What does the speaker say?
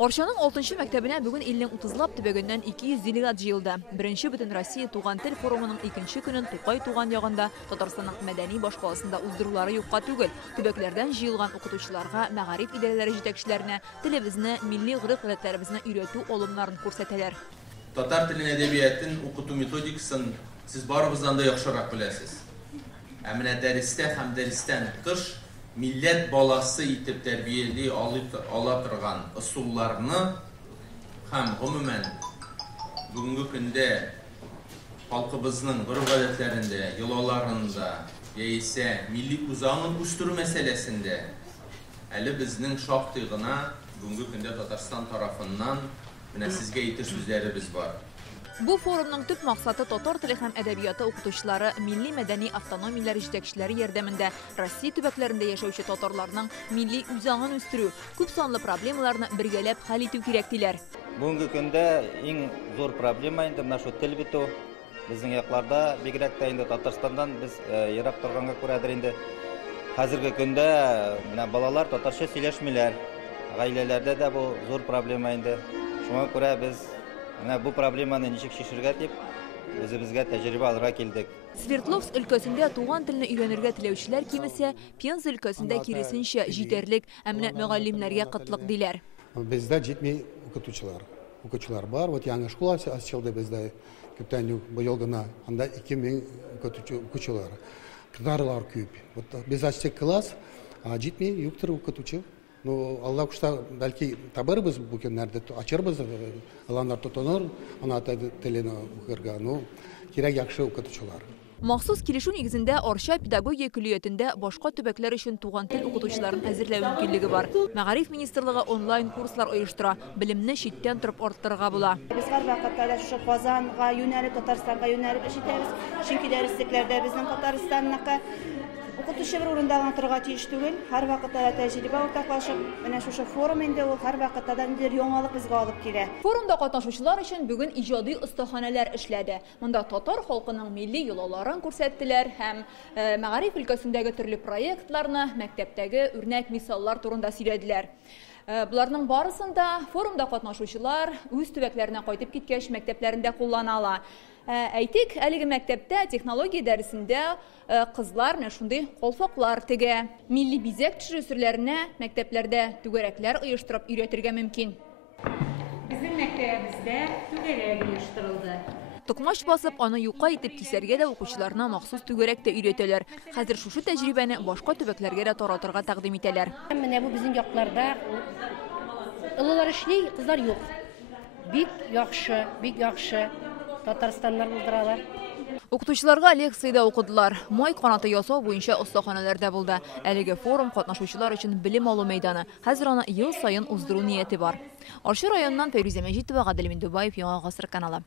Оршаның 6-нчы мәктәбенә бүген илнең 30лап төбәгеннән 200 делегат җыелды. Беренче бөтен Россия туган тел форумының 2нче көнен Тукай туган ягында Татарстанның мәдәни башкаласында уздырулары юкка түгел. Төбәкләрдән җыелган укытучыларга, мәгариф идарәләре җитәкчеләренә телебезне, милли гореф-гадәтләребезне өйрәтү алымнарын күрсәтәләр. Татар телен әдәбиятын укыту методикасын сез барыбыздан да яхшырак беләсез. Ә менә дәрестә һәм дәрестән тыш милләт баласы итеп тәрбияли ала торган ысулларны һәм гомумән бүгенге көндә халкыбызның гореф-гадәтләрендә, йолаларында, яисә милли үзаңын үстерү мәсьәләсендә әле безнең шактый гына бүгенге көндә Татарстан тарафыннан менә сезгә әйтер сүзләребез бар. Бу форумның төп максаты татар теле һәм әдәбияты укытучылары, милли мәдәни автономияләр җитәкчеләре ярдәмендә Россия төбәкләрендә яшәүче татарларның милли үзаңын үстерү, күп санлы проблемаларны бергәләп хәл итү кирәк диләр. Бүгенге көндә иң зур проблема инде менә шу тел битү. Безнең якларда бигрәк тә инде Татарстандан без ерак торганга күрәдер инде. Хәзерге көндә менә балалар татарча сөйләшмиләр. Гаиләләрдә дә бу зур проблема инде. Шуңа күрә без бу проблеманы ничек чишергә дип үзебезгә тәҗрибә алырга килдек. Свердловск өлкәсендә туган телне өйрәнергә теләүчеләр кимесә, Пенза өлкәсендә киресенчә җитәрлек, ә менә мөгаллимнәргә кытлык диләр. Бездә җитми укытучылар бар. Вот яңа школа ачылды бездә. Күптән быел гына анда 2000 укытучылар. Кадрлар күп. Вот без ачтык класс, җитми юктыр укытучы. Ну, Алла кушта бәлки табырбыз бу көннәрдә ачырбыз, аланнар тотоныр, ана телен укырга. Ну, кирәк яхшы укытучылар. Махсус килешү нигезендә Орча педагогия көллиятендә башка төбәкләр өчен туган тел укытучыларын әзерләү мөмкинлеге бар. Мәгариф министрлыгы онлайн курслар оештыра, белемне читтән торып арттырырга була. Без һәр вакытта шушы Казанга юнәлеп, Татарстанга юнәлеп эшитәбез. Чөнки дәреслектәрдә безнең Татарстанныкы укытучы бер урында гына торырга тиеш түгел. Һәр вакытта тәҗрибә уртаклашып, менә шушы форум инде ул һәр вакытта да нидер яңалык безгә алып килә. Форумда катнашучылар өчен бүген иҗади остаханәләр эшләде. Монда татар халкының милли йолаларын күрсәттеләр һәм мәгариф өлкәсендәге төрле проектларны, мәктәптәге үрнәк мисаллар турында сөйләделәр. Буларның барысында форумда катнашучылар үз төбәкләренә кайтып киткәч мәктәпләрендә куллана ала. Әйтик, әлеге мәктәптә технология дәресендә кызлар шундый калфаклар тегә. Милли бизәк төшерүләренә мәктәпләрдә түгәрәкләр оештырып өйрәтергә мөмкин. Безнең мәктәбебездә түгәрәк оештырылды. Токмаш басып, аны юка итеп кисәргә дә укучыларына махсус түгәрәк тә өйрәтәләр. Хәзер шушы тәҗрибәне башка төбәкләргә дә таратырга тәкъдим итәләр. Менә бу безнең якларда олылар эшли, кызлар юк. Бик яхшы. Татарстаннар булдыралар. Укытучыларга лекцияда укыдылар. Май канаты ясау буенча остаханәләрдә булды. Әлеге форум катнашучылар өчен белем алу мәйданы. Хәзер аны ел сайын уздыру нияте бар. Орча районыннан Фәйрүзә Мәҗитова, Гадел Миндубаев, Яңа Гасыр каналы.